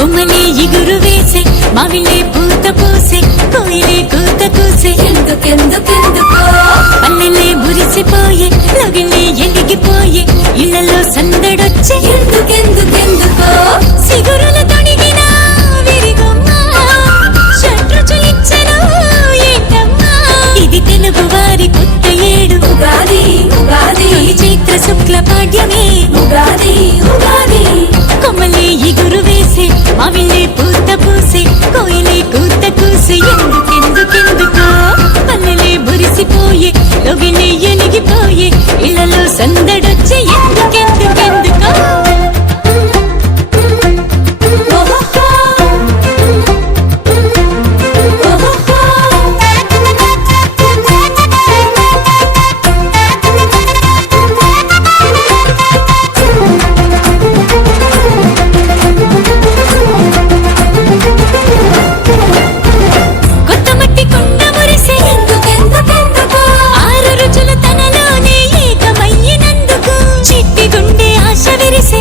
కొమ్మలే ఇగురు వేసే మావిలే పూత పూసే కోయిలే కూత కూసే ఎందుకెందుకెందుకో పల్లెలే మురిసిపోయే లగిలే ఎలిగిపోయే ఇళ్లలో సందడొచ్చే ఎందుకెందుకెందుకో సిగురుల తొడిగిన విరిగొమ్మ షడ్రుచులిచ్చను ఏంటమ్మా ఇది తెలుగు వారి కొత్త ఏడు ఉగాది ఉగాది చైత్ర శుక్ల పాడ్యమే ఉగాది ఉగాది కొమ్మలే ఇగురు వేసే మావిలే పూత పూసే కోయిలే కూత కూసే ఎందుకెందుకెందుకో పల్లెలే మురిసిపోయే లొగిలే ఎలిగిపోయే ఇళ్లలో సందడొచ్చే ఎందుకెందుకెందుకో ఆరు రుచులు తనలోనే ఏకమయ్యినందుకు చిట్టి గుండె ఆశ విరిసే